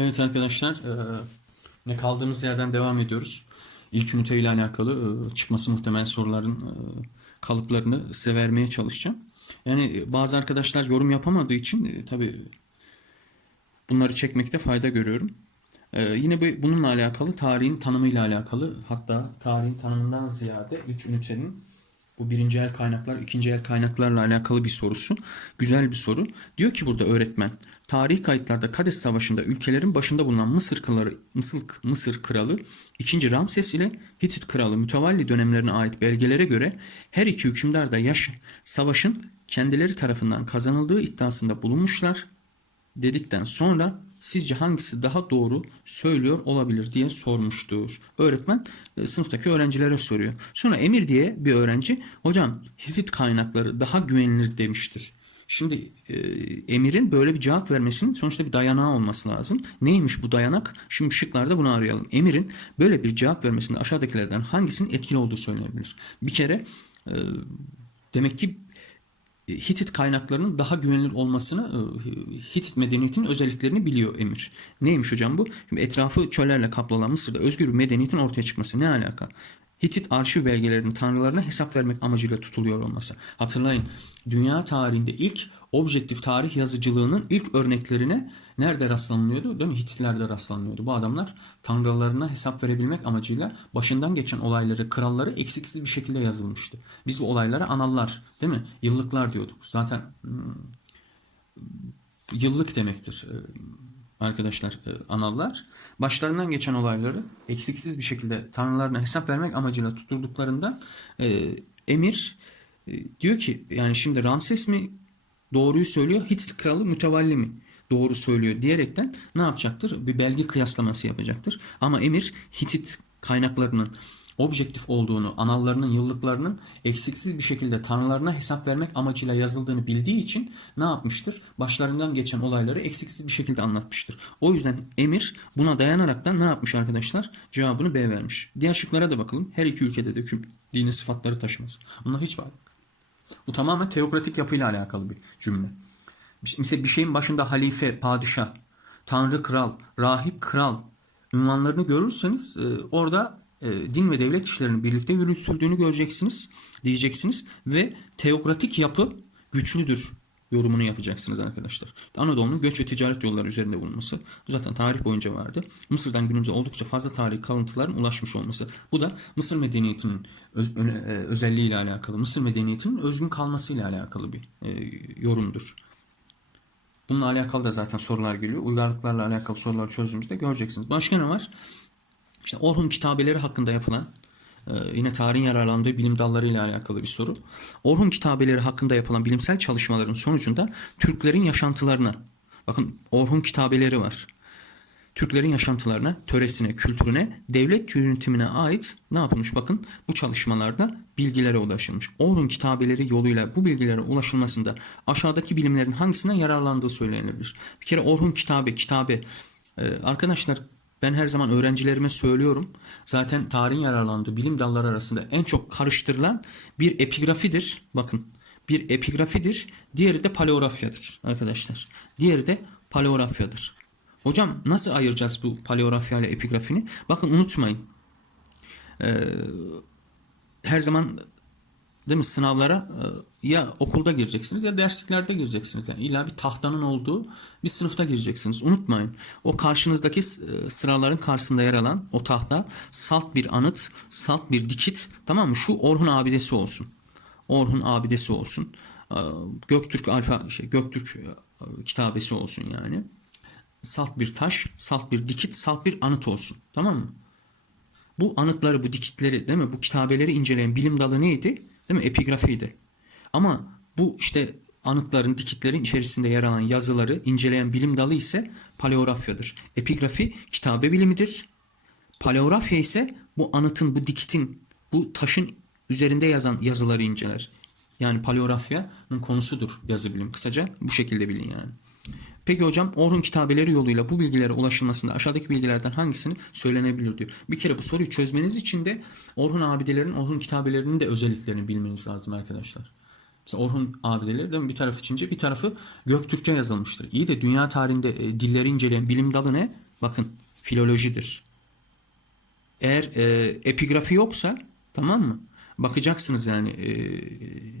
Evet arkadaşlar, e, ne kaldığımız yerden devam ediyoruz. İlk ünite ile alakalı e, çıkması muhtemel soruların e, kalıplarını size vermeye çalışacağım. Yani bazı arkadaşlar yorum yapamadığı için tabii bunları çekmekte fayda görüyorum. Yine bu, bununla alakalı tarihin tanımıyla alakalı hatta tarihin tanımından ziyade ilk ünitenin bu birinci el kaynaklar, ikinci el kaynaklarla alakalı bir sorusu. Güzel bir soru. Diyor ki burada öğretmen, tarihi kayıtlarda Kades Savaşı'nda ülkelerin başında bulunan Mısır kralı, Mısır, Mısır kralı 2. Ramses ile Hitit kralı Mütevalli dönemlerine ait belgelere göre her iki hükümdar da yaş, savaşın kendileri tarafından kazanıldığı iddiasında bulunmuşlar dedikten sonra sizce hangisi daha doğru söylüyor olabilir diye sormuştur. Öğretmen e, sınıftaki öğrencilere soruyor. Sonra Emir diye bir öğrenci hocam Hitit kaynakları daha güvenilir demiştir. Şimdi e, Emir'in böyle bir cevap vermesinin sonuçta bir dayanağı olması lazım. Neymiş bu dayanak? Şimdi şıklarda bunu arayalım. Emir'in böyle bir cevap vermesinde aşağıdakilerden hangisinin etkili olduğu söylenebilir? Bir kere e, demek ki Hitit kaynaklarının daha güvenilir olmasını, e, Hitit medeniyetinin özelliklerini biliyor Emir. Neymiş hocam bu? Şimdi etrafı çöllerle kaplı olan Mısır'da özgür bir medeniyetin ortaya çıkması ne alaka? Hitit arşiv belgelerinin tanrılarına hesap vermek amacıyla tutuluyor olması. Hatırlayın, dünya tarihinde ilk objektif tarih yazıcılığının ilk örneklerine nerede rastlanıyordu? Değil mi? Hititlerde rastlanıyordu. Bu adamlar tanrılarına hesap verebilmek amacıyla başından geçen olayları, kralları eksiksiz bir şekilde yazılmıştı. Biz bu olaylara anallar, değil mi? Yıllıklar diyorduk. Zaten hmm, yıllık demektir e, arkadaşlar e, anallar. Başlarından geçen olayları eksiksiz bir şekilde tanrılarına hesap vermek amacıyla tuturduklarında e, emir e, diyor ki yani şimdi Ramses mi doğruyu söylüyor Hitit kralı mütevalli mi doğru söylüyor diyerekten ne yapacaktır? Bir belge kıyaslaması yapacaktır. Ama emir Hitit kaynaklarının objektif olduğunu, anallarının, yıllıklarının eksiksiz bir şekilde tanrılarına hesap vermek amacıyla yazıldığını bildiği için ne yapmıştır? Başlarından geçen olayları eksiksiz bir şekilde anlatmıştır. O yüzden emir buna dayanaraktan ne yapmış arkadaşlar? Cevabını B vermiş. Diğer şıklara da bakalım. Her iki ülkede de hüküm dini sıfatları taşımaz. Bunlar hiç var. Bu tamamen teokratik yapıyla alakalı bir cümle. Mesela bir şeyin başında halife, padişah, tanrı kral, rahip kral ünvanlarını görürseniz e, orada din ve devlet işlerinin birlikte yürütüldüğünü göreceksiniz diyeceksiniz ve teokratik yapı güçlüdür yorumunu yapacaksınız arkadaşlar. Anadolu'nun göç ve ticaret yolları üzerinde bulunması bu zaten tarih boyunca vardı. Mısır'dan günümüze oldukça fazla tarihi kalıntıların ulaşmış olması. Bu da Mısır medeniyetinin öz, e, özelliğiyle alakalı, Mısır medeniyetinin özgün kalmasıyla alakalı bir e, yorumdur. Bununla alakalı da zaten sorular geliyor. Uygarlıklarla alakalı soruları çözdüğümüzde göreceksiniz. Başka ne var? İşte Orhun kitabeleri hakkında yapılan e, yine tarihin yararlandığı bilim dallarıyla alakalı bir soru. Orhun kitabeleri hakkında yapılan bilimsel çalışmaların sonucunda Türklerin yaşantılarına, bakın Orhun kitabeleri var. Türklerin yaşantılarına, töresine, kültürüne, devlet yönetimine ait ne yapılmış bakın bu çalışmalarda bilgilere ulaşılmış. Orhun kitabeleri yoluyla bu bilgilere ulaşılmasında aşağıdaki bilimlerin hangisinden yararlandığı söylenebilir. Bir kere Orhun kitabe, kitabe e, arkadaşlar ben her zaman öğrencilerime söylüyorum. Zaten tarihin yararlandığı bilim dalları arasında en çok karıştırılan bir epigrafidir. Bakın bir epigrafidir. Diğeri de paleografyadır arkadaşlar. Diğeri de paleografyadır. Hocam nasıl ayıracağız bu paleografya ile epigrafini? Bakın unutmayın. Ee, her zaman değil mi sınavlara e, ya okulda gireceksiniz ya dersliklerde gireceksiniz. Yani illa bir tahtanın olduğu bir sınıfta gireceksiniz. Unutmayın. O karşınızdaki e, sıraların karşısında yer alan o tahta salt bir anıt, salt bir dikit tamam mı? Şu Orhun abidesi olsun. Orhun abidesi olsun. Ee, Göktürk alfa şey Göktürk e, kitabesi olsun yani. Salt bir taş, salt bir dikit, salt bir anıt olsun. Tamam mı? Bu anıtları, bu dikitleri, değil mi? Bu kitabeleri inceleyen bilim dalı neydi? Değil mi? Epigrafiydi. Ama bu işte anıtların, dikitlerin içerisinde yer alan yazıları inceleyen bilim dalı ise paleografyadır. Epigrafi kitabe bilimidir. Paleografya ise bu anıtın, bu dikitin, bu taşın üzerinde yazan yazıları inceler. Yani paleografyanın konusudur yazı bilim. Kısaca bu şekilde bilin yani. Peki hocam Orhun kitabeleri yoluyla bu bilgilere ulaşılmasında aşağıdaki bilgilerden hangisini söylenebilir diyor. Bir kere bu soruyu çözmeniz için de Orhun abidelerin, Orhun kitabelerinin de özelliklerini bilmeniz lazım arkadaşlar. Mesela Orhun abideleri de bir tarafı Çince bir tarafı Göktürkçe yazılmıştır. İyi de dünya tarihinde e, dilleri inceleyen bilim dalı ne? Bakın filolojidir. Eğer e, epigrafi yoksa tamam mı? Bakacaksınız yani e,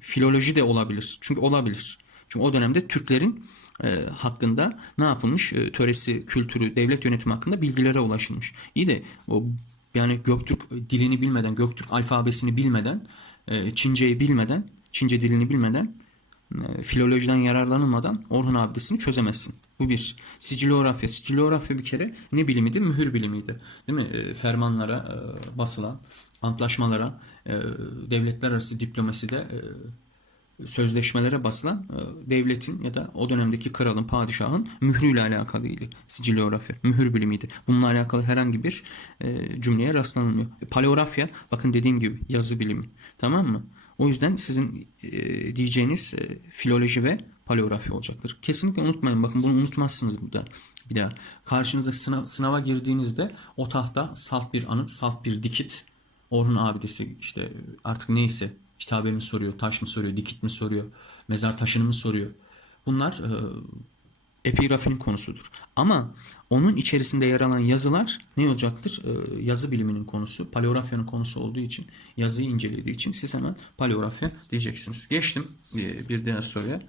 filoloji de olabilir. Çünkü olabilir. Çünkü o dönemde Türklerin e, hakkında ne yapılmış? E, töresi, kültürü, devlet yönetimi hakkında bilgilere ulaşılmış. İyi de o yani Göktürk dilini bilmeden, Göktürk alfabesini bilmeden, e, Çinceyi bilmeden, Çince dilini bilmeden e, filolojiden yararlanılmadan Orhun abidesini çözemezsin. Bu bir. Sicilografya. Sicilografya bir kere ne bilimidir? Mühür bilimiydi. Değil mi? E, fermanlara e, basılan, antlaşmalara, devletler arası diplomaside e, sözleşmelere basılan e, devletin ya da o dönemdeki kralın, padişahın mührüyle alakalıydı. Sicilografya, mühür bilimiydi. Bununla alakalı herhangi bir e, cümleye rastlanılmıyor. E, Paleografya, bakın dediğim gibi yazı bilimi. Tamam mı? O yüzden sizin diyeceğiniz filoloji ve paleografi olacaktır. Kesinlikle unutmayın. Bakın bunu unutmazsınız burada. Bir daha. Karşınıza sınav, sınava girdiğinizde o tahta salt bir anıt, salt bir dikit. Orhun abidesi işte artık neyse kitabe mi soruyor, taş mı soruyor, dikit mi soruyor, mezar taşını mı soruyor. Bunlar e, epigrafinin konusudur. Ama onun içerisinde yer alan yazılar ne olacaktır? Ee, yazı biliminin konusu, paleografyanın konusu olduğu için, yazıyı incelediği için siz hemen paleografya diyeceksiniz. Geçtim e, bir diğer soruya.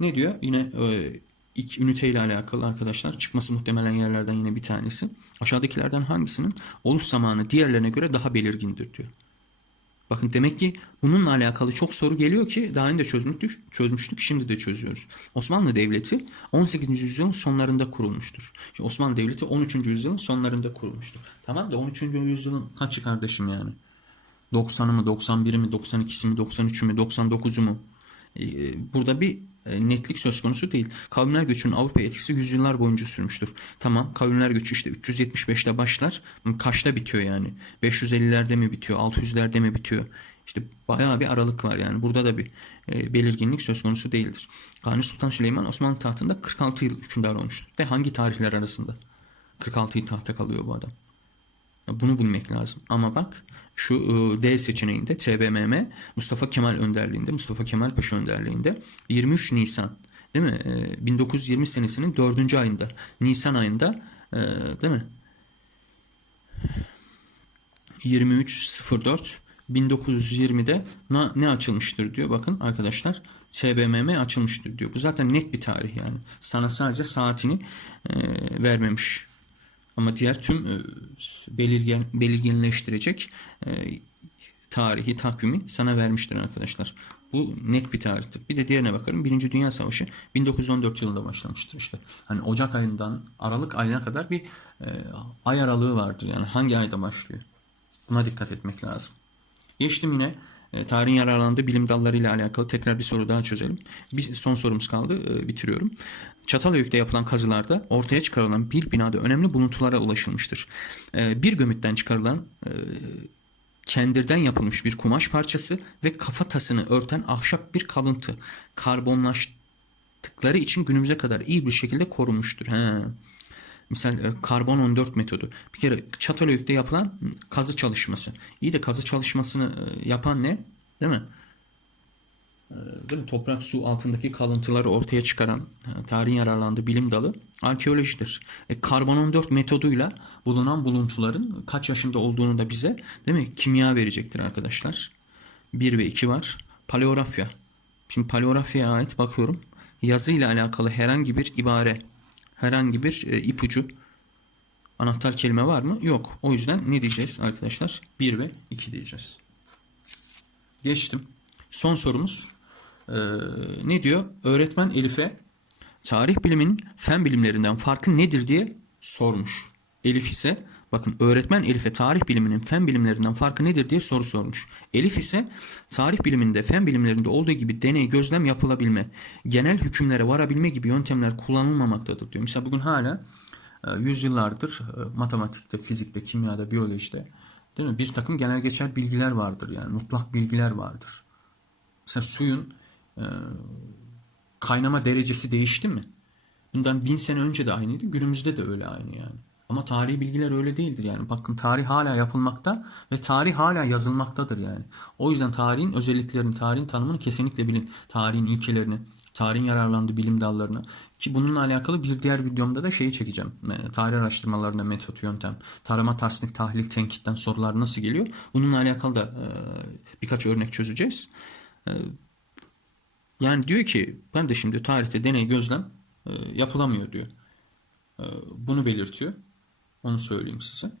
Ne diyor? Yine e, ilk ünite ile alakalı arkadaşlar. Çıkması muhtemelen yerlerden yine bir tanesi. Aşağıdakilerden hangisinin oluş zamanı diğerlerine göre daha belirgindir diyor. Bakın demek ki bununla alakalı çok soru geliyor ki daha önce de çözmüştük, çözmüştük şimdi de çözüyoruz. Osmanlı Devleti 18. yüzyılın sonlarında kurulmuştur. Şimdi Osmanlı Devleti 13. yüzyılın sonlarında kurulmuştur. Tamam da 13. yüzyılın kaçı kardeşim yani? 90'ı mı, 91'i mi, 92'si mi, 93'ü mü, 99'u mu? Ee, burada bir netlik söz konusu değil. Kavimler göçünün Avrupa etkisi yüzyıllar boyunca sürmüştür. Tamam kavimler göçü işte 375'te başlar. Kaçta bitiyor yani? 550'lerde mi bitiyor? 600'lerde mi bitiyor? İşte bayağı bir aralık var yani. Burada da bir e, belirginlik söz konusu değildir. Kanuni Sultan Süleyman Osmanlı tahtında 46 yıl hükümdar olmuştur. De hangi tarihler arasında? 46 yıl tahta kalıyor bu adam. Bunu bilmek lazım. Ama bak şu e, D seçeneğinde TBMM Mustafa Kemal önderliğinde, Mustafa Kemal Paşa önderliğinde 23 Nisan değil mi? E, 1920 senesinin 4. ayında Nisan ayında e, değil mi? 23.04 1920'de ne, ne açılmıştır diyor. Bakın arkadaşlar TBMM açılmıştır diyor. Bu zaten net bir tarih yani. Sana sadece saatini e, vermemiş. Ama diğer tüm e, belirgen, belirginleştirecek e, tarihi, takvimi sana vermiştir arkadaşlar. Bu net bir tarihtir. Bir de diğerine bakarım. Birinci Dünya Savaşı 1914 yılında başlamıştır işte. Hani Ocak ayından Aralık ayına kadar bir e, ay aralığı vardır. Yani hangi ayda başlıyor? Buna dikkat etmek lazım. Geçtim yine tarihin yararlandığı bilim dalları ile alakalı tekrar bir soru daha çözelim. Bir son sorumuz kaldı. E, bitiriyorum. Çatalhöyük'te yapılan kazılarda ortaya çıkarılan bir binada önemli buluntulara ulaşılmıştır. E, bir gömütten çıkarılan e, kendirden yapılmış bir kumaş parçası ve kafatasını örten ahşap bir kalıntı karbonlaştıkları için günümüze kadar iyi bir şekilde korunmuştur. He. Misal e, karbon 14 metodu. Bir kere Çatalhöyük'te yapılan kazı çalışması. İyi de kazı çalışmasını e, yapan ne? Değil mi? E, Değil mi? Toprak su altındaki kalıntıları ortaya çıkaran tarihin yararlandığı bilim dalı arkeolojidir. E, karbon 14 metoduyla bulunan buluntuların kaç yaşında olduğunu da bize değil mi? Kimya verecektir arkadaşlar. 1 ve 2 var. Paleografya. Şimdi paleografyaya ait bakıyorum. Yazı ile alakalı herhangi bir ibare, herhangi bir e, ipucu, anahtar kelime var mı? Yok. O yüzden ne diyeceğiz arkadaşlar? 1 ve 2 diyeceğiz. Geçtim. Son sorumuz ee, ne diyor? Öğretmen Elif'e tarih biliminin fen bilimlerinden farkı nedir diye sormuş. Elif ise bakın öğretmen Elif'e tarih biliminin fen bilimlerinden farkı nedir diye soru sormuş. Elif ise tarih biliminde fen bilimlerinde olduğu gibi deney gözlem yapılabilme, genel hükümlere varabilme gibi yöntemler kullanılmamaktadır diyor. Mesela bugün hala e, yüzyıllardır e, matematikte, fizikte, kimyada, biyolojide değil mi? Bir takım genel geçer bilgiler vardır yani mutlak bilgiler vardır. Mesela suyun e, kaynama derecesi değişti mi? Bundan bin sene önce de aynıydı. Günümüzde de öyle aynı yani. Ama tarihi bilgiler öyle değildir yani. Bakın tarih hala yapılmakta ve tarih hala yazılmaktadır yani. O yüzden tarihin özelliklerini, tarihin tanımını kesinlikle bilin. Tarihin ilkelerini, tarihin yararlandığı bilim dallarını ki bununla alakalı bir diğer videomda da şeyi çekeceğim. Tarih araştırmalarında metot, yöntem, tarama, tasnik, tahlil, tenkitten sorular nasıl geliyor? Bununla alakalı da e, birkaç örnek çözeceğiz. E, yani diyor ki ben de şimdi tarihte deney gözlem e, yapılamıyor diyor. Bunu belirtiyor. Onu söyleyeyim size.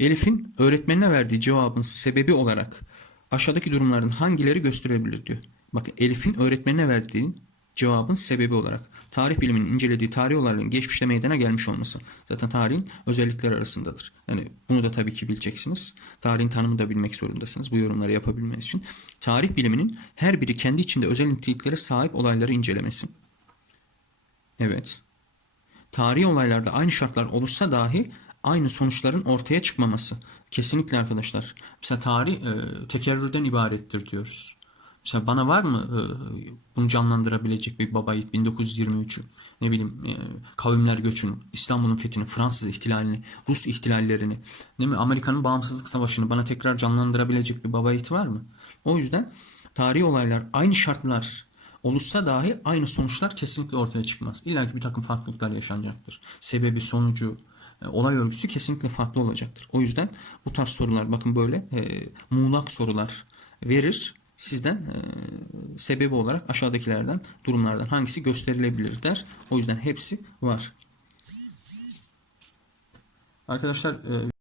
Elif'in öğretmenine verdiği cevabın sebebi olarak aşağıdaki durumların hangileri gösterebilir diyor. Bakın Elif'in öğretmenine verdiği cevabın sebebi olarak tarih biliminin incelediği tarih olayların geçmişte meydana gelmiş olması. Zaten tarihin özellikleri arasındadır. Yani bunu da tabii ki bileceksiniz. Tarihin tanımı da bilmek zorundasınız bu yorumları yapabilmeniz için. Tarih biliminin her biri kendi içinde özel niteliklere sahip olayları incelemesi. Evet. Tarihi olaylarda aynı şartlar olursa dahi aynı sonuçların ortaya çıkmaması. Kesinlikle arkadaşlar. Mesela tarih e, tekerrürden ibarettir diyoruz. Mesela bana var mı e, bunu canlandırabilecek bir baba yiğit 1923'ü? Ne bileyim e, kavimler göçünü, İstanbul'un fethini, Fransız ihtilalini, Rus ihtilallerini, değil mi? Amerika'nın bağımsızlık savaşını bana tekrar canlandırabilecek bir baba yiğit var mı? O yüzden tarihi olaylar aynı şartlar oluşsa dahi aynı sonuçlar kesinlikle ortaya çıkmaz. İlla ki bir takım farklılıklar yaşanacaktır. Sebebi, sonucu, olay örgüsü kesinlikle farklı olacaktır. O yüzden bu tarz sorular bakın böyle e, muğlak sorular verir. Sizden e, sebebi olarak aşağıdakilerden durumlardan hangisi gösterilebilir der. O yüzden hepsi var. Arkadaşlar e,